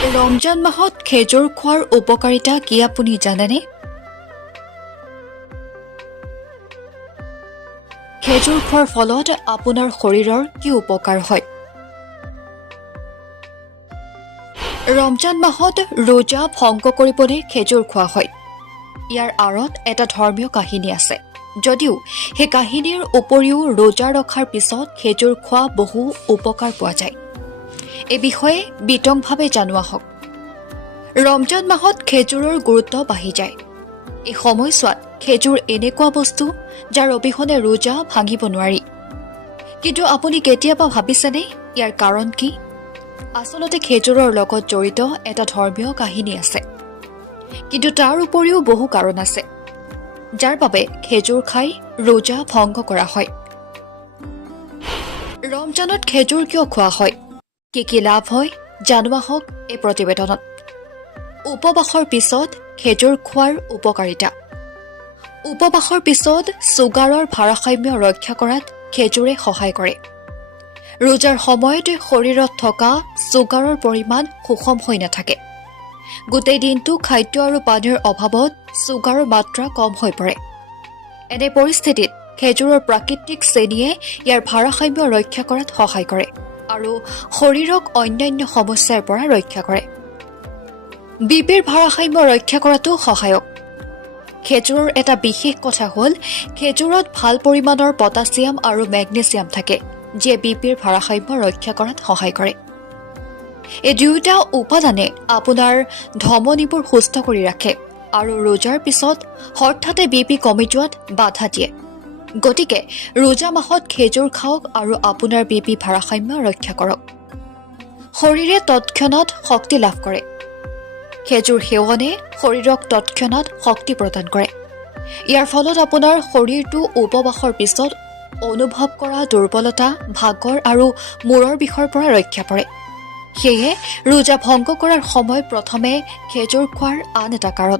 ৰমজান মাহত খেজুৰ খোৱাৰ উপকাৰিতা কি আপুনি জানেনে? খেজুৰ খোৱাৰ ফলত আপোনাৰ শৰীৰৰ কি উপকাৰ হয়? ৰমজান মাহত ৰোজা ভংগ কৰিবলৈ খেজুৰ খোৱা হয়। ইয়াৰ আঁৰত এটা ধৰ্মীয় কাহিনী আছে। যদিও সেই কাহিনীৰ উপৰিও ৰোজা ৰখাৰ পিছত খেজুৰ খোৱা বহু উপকাৰ পোৱা যায়। এই বিষয়ে বিতংভাৱে জানোৱা হওক। ৰমজান মাহত খেজুৰৰ গুৰুত্ব বাঢ়ি যায়। এই সময়ছোৱাত খেজুৰ এনেকুৱা বস্তু যাৰ অবিহনে ৰোজা ভাঙিব নোৱাৰি। কিন্তু আপুনি কেতিয়াবা ভাবিছেনে ইয়াৰ কাৰণ কি? আচলতে খেজুৰৰ লগত জড়িত এটা ধৰ্মীয় কাহিনী আছে। কিন্তু তাৰ উপৰিও বহু কাৰণ আছে যাৰ বাবে খেজুৰ খাই ৰোজা ভংগ কৰা হয়। ৰমজানত খেজুৰ কিয় খোৱা হয়? কি লাভ হয় জানোৱা হওক এই প্ৰতিবেদনত। উপবাসৰ পিছত খেজুৰ খোৱাৰ উপকাৰিতা। উপবাসৰ পিছত ছুগাৰৰ ভাৰসাম্য ৰক্ষা কৰাত খেজুৰে সহায় কৰে। ৰোজাৰ সময়ত শৰীৰত থকা ছুগাৰৰ পৰিমাণ সুষম হৈ নাথাকে। গোটেই দিনটো খাদ্য আৰু পানীৰ অভাৱত ছুগাৰৰ মাত্ৰা কম হৈ পৰে। এনে পৰিস্থিতিত খেজুৰৰ প্ৰাকৃতিক চেনিয়ে ইয়াৰ ভাৰসাম্য ৰক্ষা কৰাত সহায় কৰে আৰু শৰীৰক অন্যান্য সমস্যাৰ পৰা ৰক্ষা কৰে। বিপিৰ ভাৰসাম্য ৰক্ষা কৰাটো সহায়ক। খেজুৰৰ এটা বিশেষ কথা হ'ল খেজুৰত ভাল পৰিমাণৰ পটাছিয়াম আৰু মেগনেছিয়াম থাকে, যিয়ে বিপিৰ ভাৰসাম্য ৰক্ষা কৰাত সহায় কৰে। এই দুয়োটা উপাদানে আপোনাৰ ধমনীবোৰ সুস্থ কৰি ৰাখে আৰু ৰোজাৰ পিছত হঠাতে বিপি কমি যোৱাত বাধা দিয়ে। গতিকে ৰোজা মাহত খেজুৰ খাওক আৰু আপোনাৰ বিপি ভাৰসাম্য ৰক্ষা কৰক। শৰীৰে তৎক্ষণাত শক্তি লাভ কৰে। খেজুৰ সেৱনে শৰীৰক তৎক্ষণাত শক্তি প্ৰদান কৰে। ইয়াৰ ফলত আপোনাৰ শৰীৰটো উপবাসৰ পিছত অনুভৱ কৰা দুৰ্বলতা, ভাগৰ আৰু মূৰৰ বিষৰ পৰা ৰক্ষা পৰে। সেয়ে ৰোজা ভংগ কৰাৰ সময় প্ৰথমে খেজুৰ খোৱাৰ আন এটা কাৰণ।